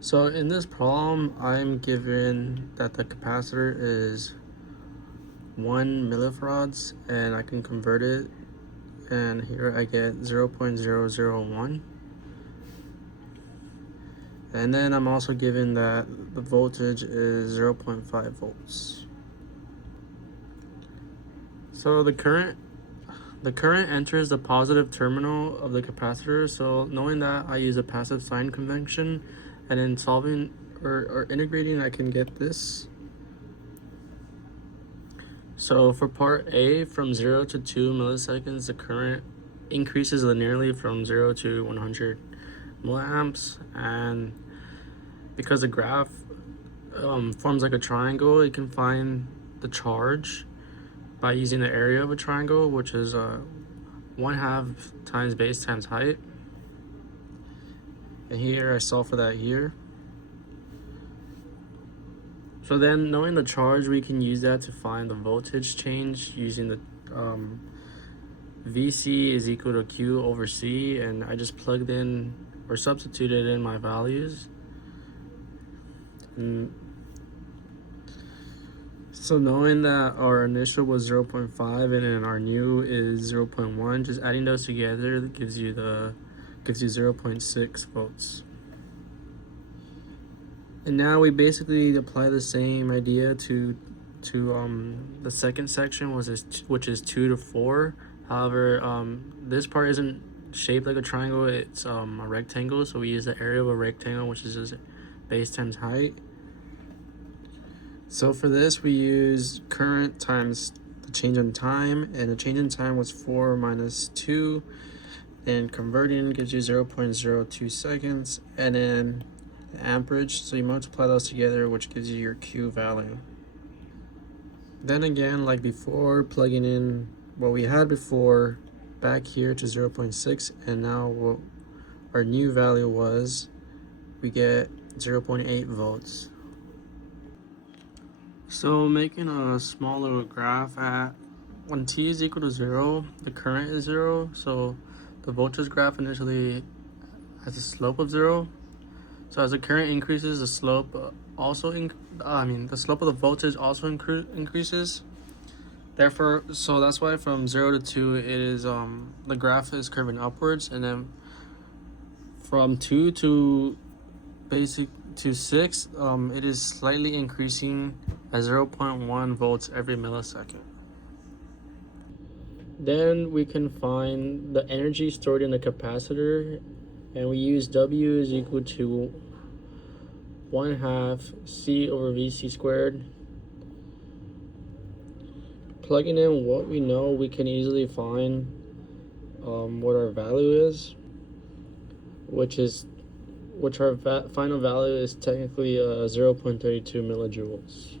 So in this problem, I'm given that the capacitor is 1 millifarads and I can convert it, and here I get 0.001. And then I'm also given that the voltage is 0.5 volts. So the current enters the positive terminal of the capacitor. So knowing that, I use a passive sign convention, and in solving or integrating, I can get this. So for part A, from 0 to 2 milliseconds, the current increases linearly from 0 to 100 milliamps. And because the graph forms like a triangle, you can find the charge by using the area of a triangle, which is 1/2 times base times height. And here I solve for that here. So then, knowing the charge, we can use that to find the voltage change using the VC is equal to Q over C, and I just plugged in or substituted in my values. And so knowing that our initial was 0.5 and then our new is 0.1, just adding those together gives you 0.6 volts. And now we basically apply the same idea to the second section, which is 2 to 4. However, this part isn't shaped like a triangle, it's a rectangle, so we use the area of a rectangle, which is just base times height. So for this, we use current times the change in time, and the change in time was 4 minus 2, and converting gives you 0.02 seconds, and then the amperage, so you multiply those together, which gives you your Q value. Then again, like before, plugging in what we had before back here to 0.6, and now what our new value was, we get 0.8 volts. So making a small little graph, at when t is equal to 0, the current is 0, so the voltage graph initially has a slope of 0. So as the current increases, the slope the slope of the voltage also increases. Therefore, so that's why from 0 to 2, it is the graph is curving upwards, and then from 2 to 6, it is slightly increasing at 0.1 volts every millisecond. Then we can find the energy stored in the capacitor, and we use W is equal to 1/2 C over VC squared. Plugging in what we know, we can easily find what our value is, which our final value is technically 0.32 millijoules.